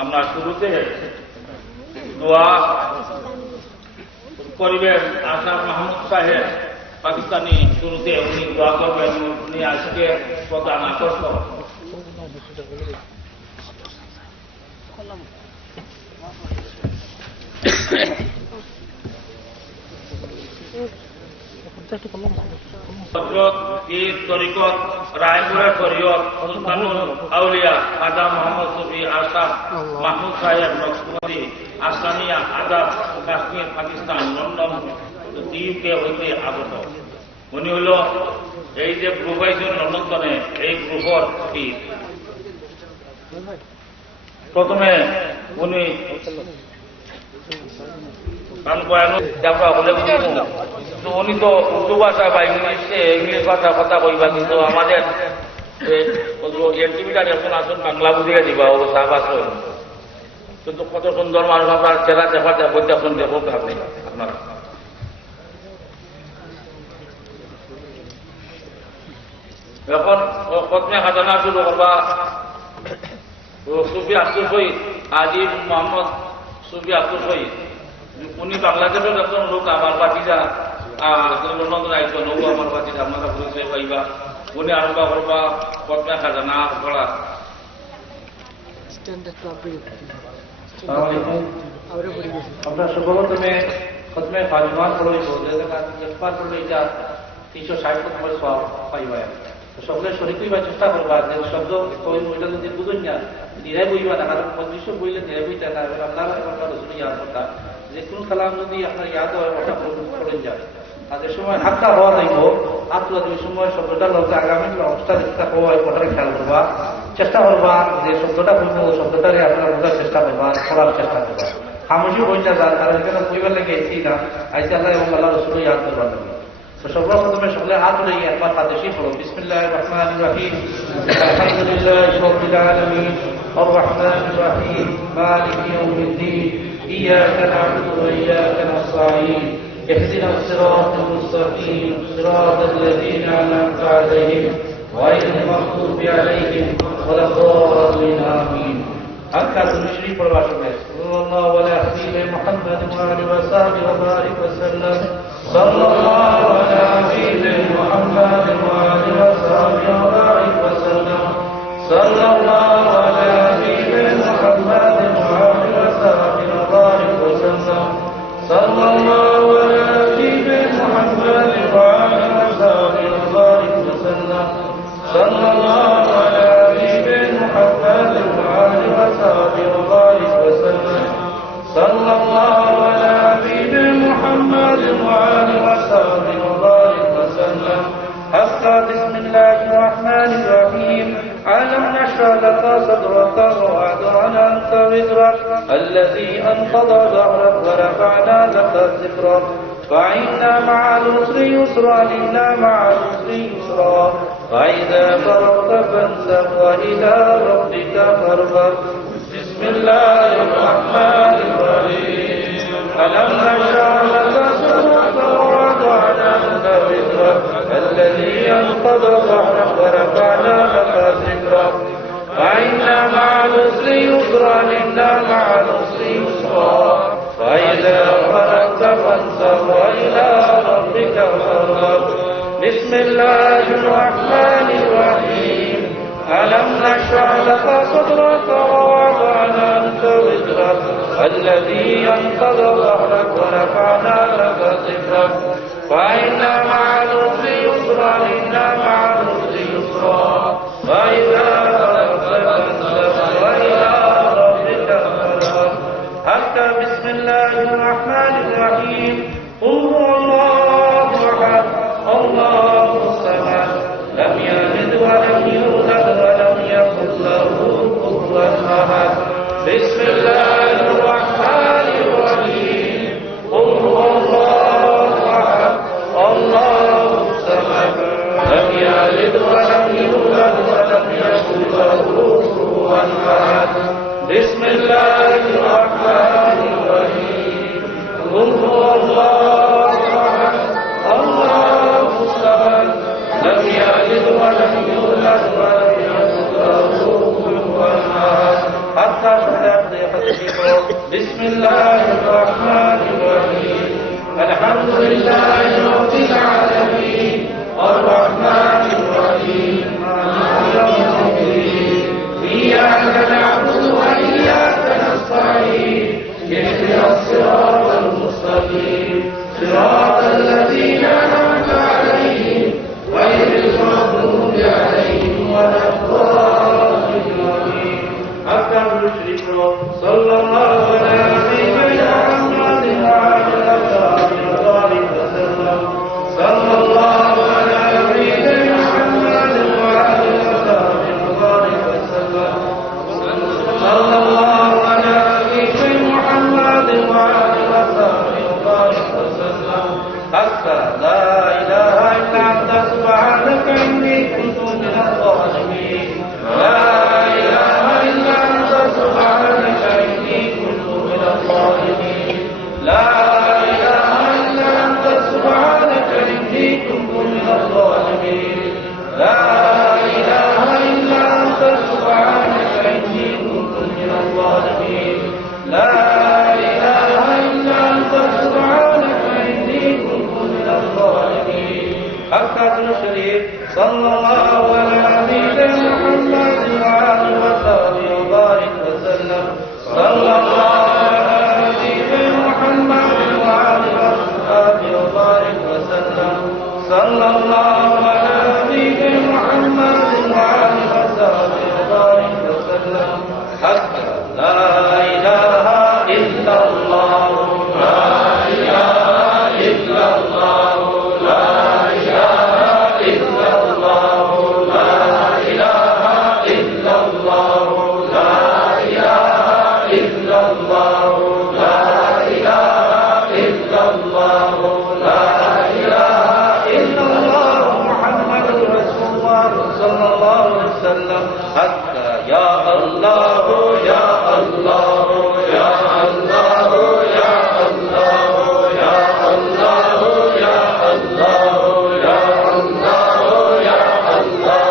আমরা শুরুতে দোয়া করিবেন। আশরাফ মাহমুদ সাহেব পাকিস্তানি শুরুতে উনি দোয়া করবেন। উনি আজকে প্রধান আকর্ষণ। হযরত পীর তরিকত রায়পুরের শরীয়ত সুলতানুল আউলিয়া খাজা মোহাম্মদ সুফি আশরাফ মাহমুদ সাহেব নকশবন্দি আসলামিয়া আজাদ কাশ্মীর পাকিস্তান লন্ডন ইউকে হইতে আগত। উনি হল এই যে গ্রুপ আইছেন লন্ডনে, এই গ্রুপর পীর। প্রথমে উনি উনি তো উর্দু ভাষা বা ইংলিশ ভাষা কথা কইবা, কিন্তু আমাদের এনটিভিটা যখন আসুন বাংলা বুঝিয়ে দিবা ও সাহবাস কিন্তু কত সুন্দর মানুষ আপনার চেলা দেখা বইতে আসুন দেখো আপনি আপনারা। এখন প্রথমে খাজানা শুরু করবা সুফি আব্দুল শহীদ আজিজ মোহাম্মদ সুফি আব্দুল শহীদ। উনি বাংলাদেশের একজন লোক, আমার বাতিজা লন্ডন আইসন ও আমার বাতিজা, আপনারা পরিচয় পাইবা। উনি আরম্ভ করবা প্রথমে খাজানা করা। আমরা সর্বপ্রথমে প্রথমে ফাজমান পড়াইব, একবার পড়লে এটা 360 নম্বর সব পাইবা। সকলে শরীর কইবার চেষ্টা করবা যে শব্দ ওইটা যদি বুঝুন না নিরাই বইবা না, কারণ 25 বইলে নিরাই বইতে না। আপনারা আপনার রসুল ইয়াদ করতা যে কোন কালাম যদি আপনার ইয়াদ হয় ওটা পড়ে যায়। আর যে সময় হাতটা হওয়া যাইব, হাত তোলা যে সময় শব্দটা লোক আগামী অবস্থা চেষ্টা করবো, ওটারে খেয়াল করবা, চেষ্টা করবা যে শব্দটা বলবো ওই শব্দটারে আপনারা বোঝার চেষ্টা করবা, পড়ার চেষ্টা করবা। খামোশি বই না যান, কারণ এখানে বইবার লেগে এসি না আইসি আল্লাহ এবং আল্লাহ রসুল ইয়াদ করবা লাগে। তো সর্বপ্রথমে সকলে হাত ধরে একবার ফাতিহা পড়ো। বিসমিল্লাহির রহমানির রহিম। আলহামদুলিল্লাহি রাব্বিল আলামিন আর রহমানির রহিম মালিকি ইয়াউমিদ্দিন ইয়্যাকা না'বুদু ওয়া ইয়্যাকা নাস্তাঈন ইহদিনাস সিরাতাল মুস্তাকিম সিরাতাল লাযীনা আন'আমতা আলাইহিম গায়রিল মাগদুবি আলাইহিম ওয়ালাদ-দাল্লিন আমিন। আজকাল মুশরিক পড়বা শুনে সাল্লাল্লাহু আলা হাবিবে মুহাম্মদ ওয়া আলিহি ওয়া সাহবিহি ওয়া বারিক ওয়া সাল্লাম। সাল্লাল্লাহু আলা হাবিবে মুহাম্মদ ওয়া আলিহি ওয়া সাহবিহি ওয়া বারিক ওয়া সাল্লাম। সাল্লাল্লাহু আলা হাবিবে মুহাম্মদ ওয়া আলিহি ওয়া সাহবিহি ওয়া বারিক ওয়া সাল্লাম। সাল্লাল্লাহু আলা হাবিবে মুহাম্মদ ওয়া আলিহি ওয়া সাহবিহি ওয়া বারিক ওয়া সাল্লাম। সাল্লাল্লাহু আলা হাবিবে মুহাম্মদ ওয়া আলিহি ওয়া সাহবিহি ওয়া বারিক ওয়া সাল্লাম। সাল্লাল্লাহু আলা হাবিবে মুহাম্মদ ওয়া আলিহি ওয়া সাহবিহি ওয়া বারিক ওয়া সাল্লাম। حتى بسم الله الرحمن الرحيم. ألم نشرح لك صدرك ووضعنا عنك وزرك الذي أنقض ظهرك ورفعنا لك ذكرك فإن مع العسر يسرا إن مع العسر يسرا فإذا فرغت فانصب وإلى ربك فارغب. بسم الله الرحمن الرحيم. ألم نشرح لك صدرك ووضعنا عنك وزرك الذي أنقض ظهرك ورفعنا لك ذكرك فإن مع العسر يسرا إن مع العسر يسرا فإذا فرغت فانصب وإلى ربك فارغب. بسم الله الرحمن الرحيم. ألم نشرح لك صدرك ووضعنا عنك وزرك الذي أنقض ظهرك ورفعنا لك ذكرك فإن مع العسر يسرا إن مع العسر يسرا فإذا فرغت فانصب وإلى ربك فارغب. حتى بسم الله الرحمن الرحيم. قل هو الله أحد الله الصمد لم يلد ولم يولد ولم يكن له كفوا أحد. بسم الله الرحمن الرحيم. قل هو الله أحد الله الصمد لم يلد ولم يولد ولم يكن له كفوا أحد. بسم الله الرحمن الرحيم. قل هو الله أحد الله الصمد لم يلد ولم يولد ولم يكن له كفوا أحد. حتى شهدت ضيفتكم. بسم الله الرحمن الرحيم. الحمد لله رب العالمين الرحمن الرحيم مالك يوم الدين. إياك نعبد وإياك نستعين. اهدنا الصراط المستقيم صراط الذين أنعمت عليهم غير المغضوب عليهم ولا الضالين. حتى نشركوا صلى الله على نبينا محمد وعلى آله وسلم. صلى الله على نبينا محمد وعلى آله وسلم. صلى الله على نبينا محمد وعلى آله وسلم. حتى لا إله إلا أنت سبحانك إني كنت من الظالمين. لا إله إلا أنت سبحانك إني كنت من الظالمين. لا إله إلا أنت سبحانك إني كنت من الظالمين. لا إله إلا أنت سبحانك إني كنت من الظالمين. لا إله إلا أنت سبحانك إني كنت من الظالمين. حتى الشريف صلى الله على نبينا محمد وعلى آله وبارك وسلم. صلى الله على نبينا محمد وعلى آله وبارك وسلم. صلى الله على نبينا محمد وعلى آله وبارك وسلم. حتى لا إله إلا الله. لا إله إلا الله. لا إله إلا الله. لا إله إلا الله. لا إله إلا الله. لا إله إلا الله. لا إله إلا الله محمد رسول الله صلى الله عليه وسلم. حتى يا الله يا الله يا الله يا الله يا الله يا الله يا الله يا الله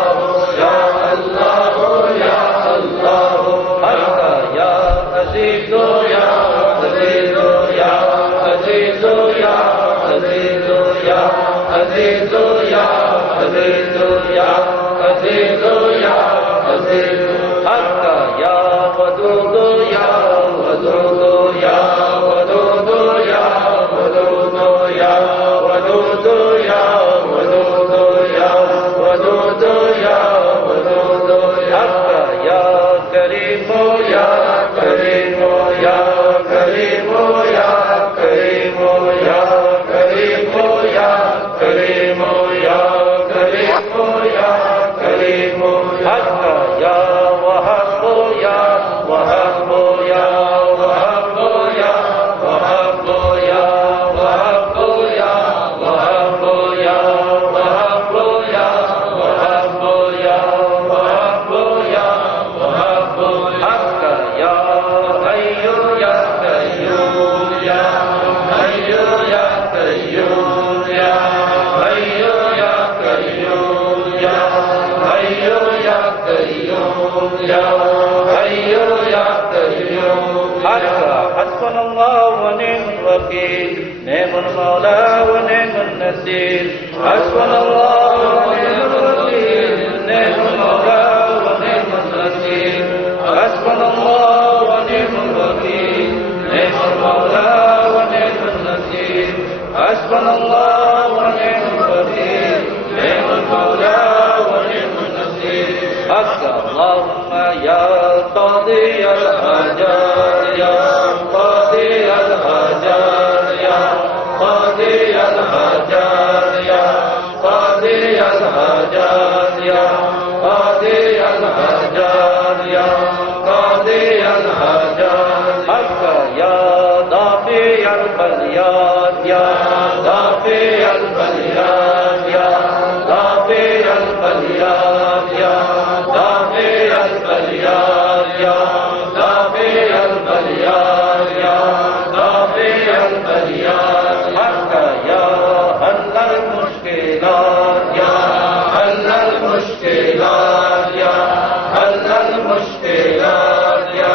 يا الله يا الله. حتى يا عزيز يا عزيز يا عزيز يا عزيز يا عزيز يا عزيز يا عزيز يا عزيز. حتى يا ودود يا ودود يا ودود يا ودود يا ودود يا ودود يا ودود يا ودود. حتى يا كريم يا كريم يا كريم يا كريم يا كريم يا كريم يا كريم يا كريم. حتى يا وهاب يا وهاب يا وهاب يا وهاب يا وهاب يا وهاب يا وهاب يا وهاب يا وهاب يا وهاب. حتى يا حي يا قيوم يا حي يا قيوم يا حي يا قيوم يا حي يا قيوم يا حي يا قيوم. حتى حسبنا الله ونعم الوكيل. نعم المولى ونعم النصير. حسبنا الله ونعم الوكيل. نعم المولى ونعم النصير. حسبنا الله ونعم الوكيل. نعم المولى ونعم النصير. حسبنا الله ونعم الوكيل. نعم المولى ونعم النصير. حتى اللهم يا قاضي الحاجات يا قاضي الحاجات يا قاضي الحاجات يا قاضي الحاجات يا قاضي الحاجات يا قاضي الحاجات. حتى يا دافع البليات يا دافع البليات يا دافع البليات يا دافع البليات يا دافع البليات يا دافع البليات. حتى يا حل المشكلات يا حل المشكلات يا حل المشكلات يا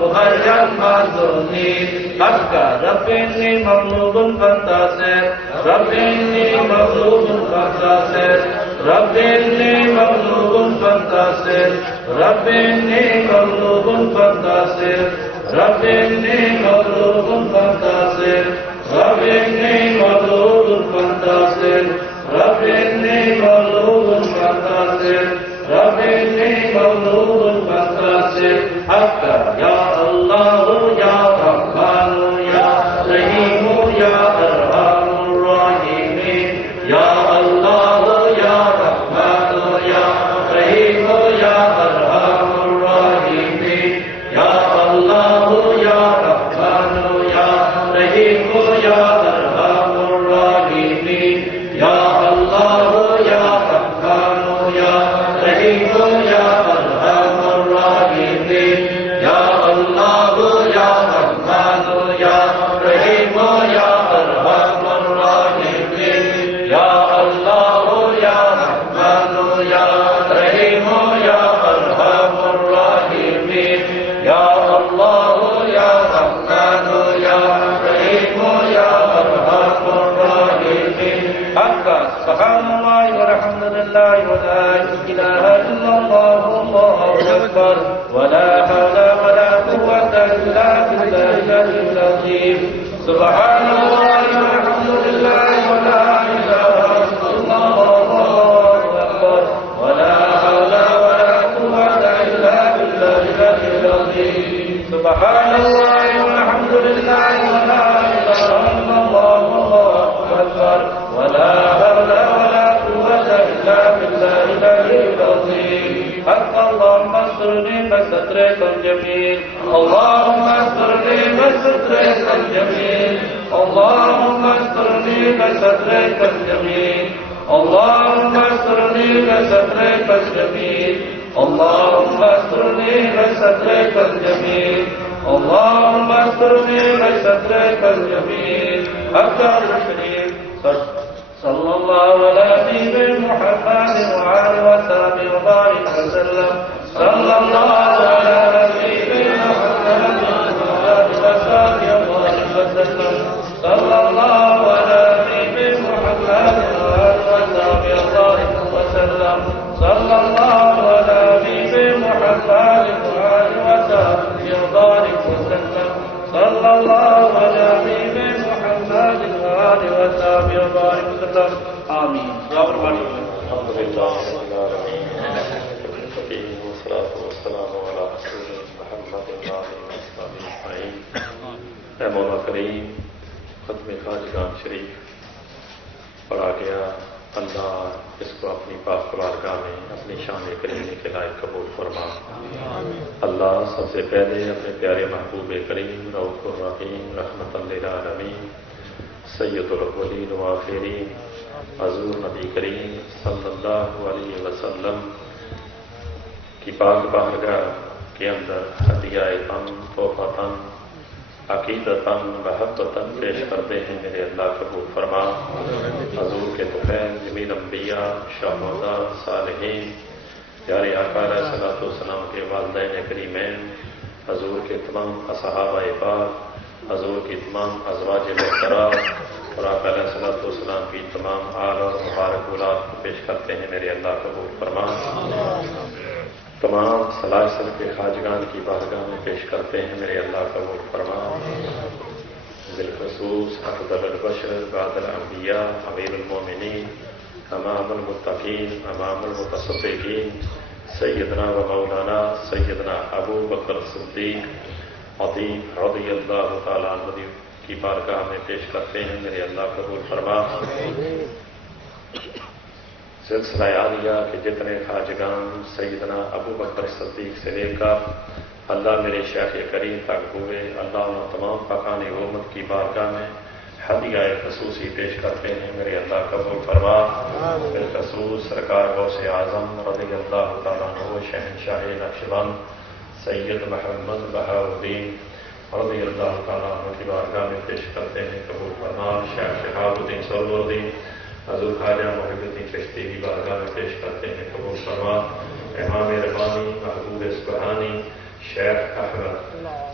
مهيا معذورني حتى رب إني مغلوب فانتصر رب إني مغلوب فانتصر رب إني مغلوب فانتصر رب إني مغلوب فانتصر رب إني مغلوب فانتصر رب إني مغلوب فانتصر رب إني مغلوب فانتصر رب إني مغلوب فانتصر حتى يا الله يا رحمن يا رحيم يا أرحم الراحمين يا الله يا رحمن يا رحيم يا أرحم الراحمين يا الله يا رحمن يا رحيم يا أرحم الراحمين يا الله يا رحمن يا رحيم يا أرحم الراحمين يا الله يا رحمن يا رحيم يا أرحم الراحمين يا الله يا رحمن يا رحيم يا أرحم الراحمين يا الله يا رحمن يا رحيم يا أرحم الراحمين حقا سبحان الله والحمد لله ولا إله إلا الله والله أكبر ولا حول ولا قوة إلا بالله العلي العظيم سبحان الله والحمد لله ولا إله إلا الله والله أكبر ولا حول ولا قوة إلا بالله العلي العظيم سبحان الله والحمد لله ولا إله إلا الله والله أكبر ولا حول ولا قوة إلا بالله العلي العظيم حتى اللهم استرني بسترك الجميل اللهم استرني بسترك الجميل اللهم استرني بسترك الجميل اللهم استرني بسترك الجميل اللهم استرني بسترك الجميل اللهم استرني بسترك الجميل حتى الشريف صلى الله على نبينا محمد وعلى وصحبه وبارك وسلم صلى الله على نبينا محمد وعلى وصحبه وبارك وسلم صلى الله على نبينا محمد وعلى وصحبه وبارك وسلم صلى الله على نبينا محمد وعلى وصحبه وبارك وسلم صلى الله على نبينا محمد وعلى وصحبه وبارك وسلم آمين. الحمد لله رب العالمين والصلاة والسلام على رسول محمد وعلى آله أجمعين. اے مولا کریم ختم خواجگان شریف پڑھا گیا، اللہ اس کو اپنی پاک بارگاہ میں اپنی شان کریمی کے لائق قبول فرما۔ اللہ سب سے پہلے اپنے پیارے محبوب کریم رؤوف الرحیم رحمت للعالمین سید الاولین والآخرین حضور نبی کریم صلی اللہ علیہ وسلم کی پاک بارگاہ کے اندر ہدیہ تن تحفہ تن عقیدتاً محبتاً پیش کرتے ہیں میرے اللہ قبول فرما۔ حضور کے طفیل جمیل انبیاء شہداء صالحین پیارے آقا علیہ الصلوۃ والسلام کے والدین کریمین، حضور کے تمام صحابہ پاک، حضور کی تمام ازواج محترمات اور آقا علیہ الصلوۃ والسلام کی تمام آل اور مبارک اولاد کو پیش کرتے ہیں میرے اللہ قبول فرما۔ تمام سلاسل کے خواجگان کی بارگاہ میں پیش کرتے ہیں میرے اللہ قبول فرما۔ بالخصوص افضل البشر بعد الانبیاء امیر المومنین امام المتقین امام المتصدیقین سیدنا و مولانا سیدنا ابو بکر صدیق عظیم رضی اللہ تعالیٰ عنہ کی بارگاہ میں پیش کرتے ہیں میرے اللہ قبول فرما۔ سلسلہ عالیہ کے جتنے خواجگان سیدنا ابو بکر صدیق سے لے کر اللہ میرے شیخ کریم تک ہوئے، اللہ ان تمام پاکان امت کی بارگاہ میں ہدیہ خصوصی پیش کرتے ہیں میرے اللہ قبول فرما۔ بالخصوص سرکار غوث اعظم رضی اللہ تعالیٰ عنہ شہنشاہ نقشبند سید محمد بہاؤالدین رضی اللہ تعالیٰ عنہ کی بارگاہ میں پیش کرتے ہیں قبول فرما۔ شیخ شہاب الدین سہروردی حضور خواجہ محب الدین چشتی کی بارگاہ میں پیش کرتے ہیں قبول فرما۔ امام ربانی محبوب اصفہانی شیخ احمد